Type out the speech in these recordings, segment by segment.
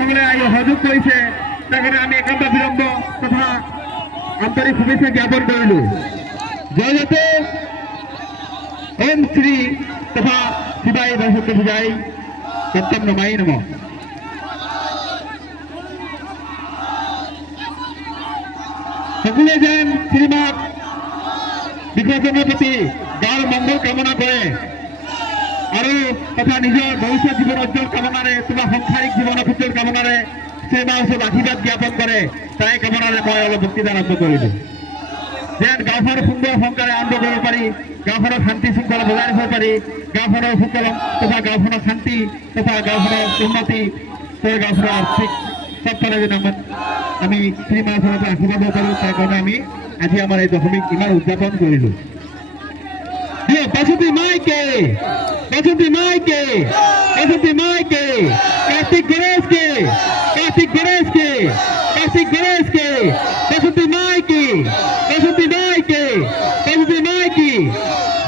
সকলে সহযোগ কৰিছে তাৰকাৰণে আমি একান্ত বিলম্ব তথা আন্তৰিক শুভেচ্ছা জ্ঞাপন কৰিলো। জয়তে ওম শ্রী তথা শিবাই সরস্বতী পূজায় সত্যম নমাই নম। সকলে যেন শ্রীমাত বিসর্জনের প্রতি গাঁর মঙ্গল কামনা করে আর তথা নিজের ভবিষ্যৎ জীবন উজ্জ্বল কামনারে তথা সংসারিক জীবন উজ্জ্বল কামনারে শ্রীমা ওসব আশীর্বাদ জ্ঞাপন করে তাই কামনারে মই অলপ বক্তৃতা আরম্ভ কৰিলো। যেন গাঁওখন সুন্দৰ সংকাৰে আৰম্ভ কৰিব পাৰি, গাঁওখনৰ শান্তি শৃংখলা বজাই ৰাখিব পাৰি, গাঁওখনৰ সুকলম তথা গাঁওখনৰ শান্তি তথা গাঁওখনৰ উন্নতি তথা গাঁওখনৰ আৰ্থিক সব ফালে যেন আমি শ্রীমা ওচৰতে আশীৰ্বাদ দিব পাৰোঁ তাৰ কাৰণে আমি আজি আমাৰ এই দশমীক ইমান উদযাপন কৰিলো। বাসন্তী মাইকে, বাসন্তী মাইকে, বাসন্তী মাইকে, কার্তিক গণেশকে, কার্তিক গণেশকে, কার্তিক গণেশকে, বাসন্তী মাইকে, বাসন্তী মাইকে, বাসন্তী মাইকে।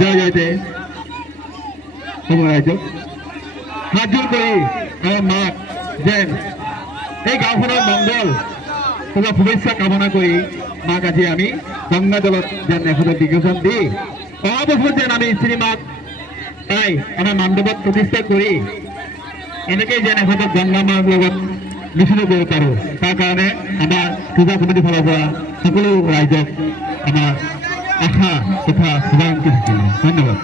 জয় জয়তে রাজ্য হাত জোর করে আমার মাক যেন এই গাঁওখনৰ মংগল তথা শুভেচ্ছা কামনা কৰি মাক আজি আমি গংগা জলত যেন এখনত বিসৰ্জন দি অহা বছর যেন আমি শ্রীমাক তাই আমার মানদবত প্রতিষ্ঠা করি এনেকেই যেন এখন গঙ্গা মার লগত মিশ্রণ করব পারো তার কারণে আমার পূজা কমিটির ফালৰ পৰা সকলো রাইজক আমার আশা তথা শুভাকাঙ্ক্ষী থাকিল। ধন্যবাদ।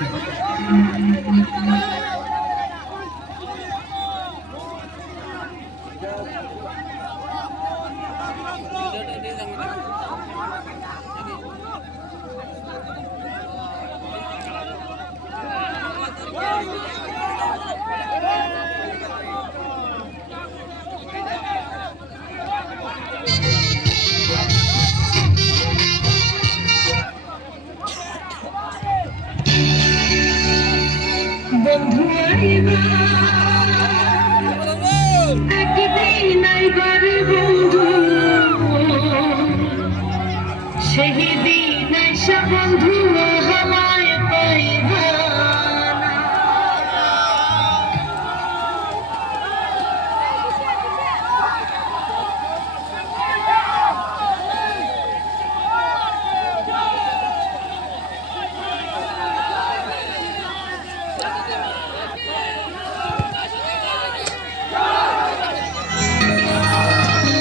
বন্ধু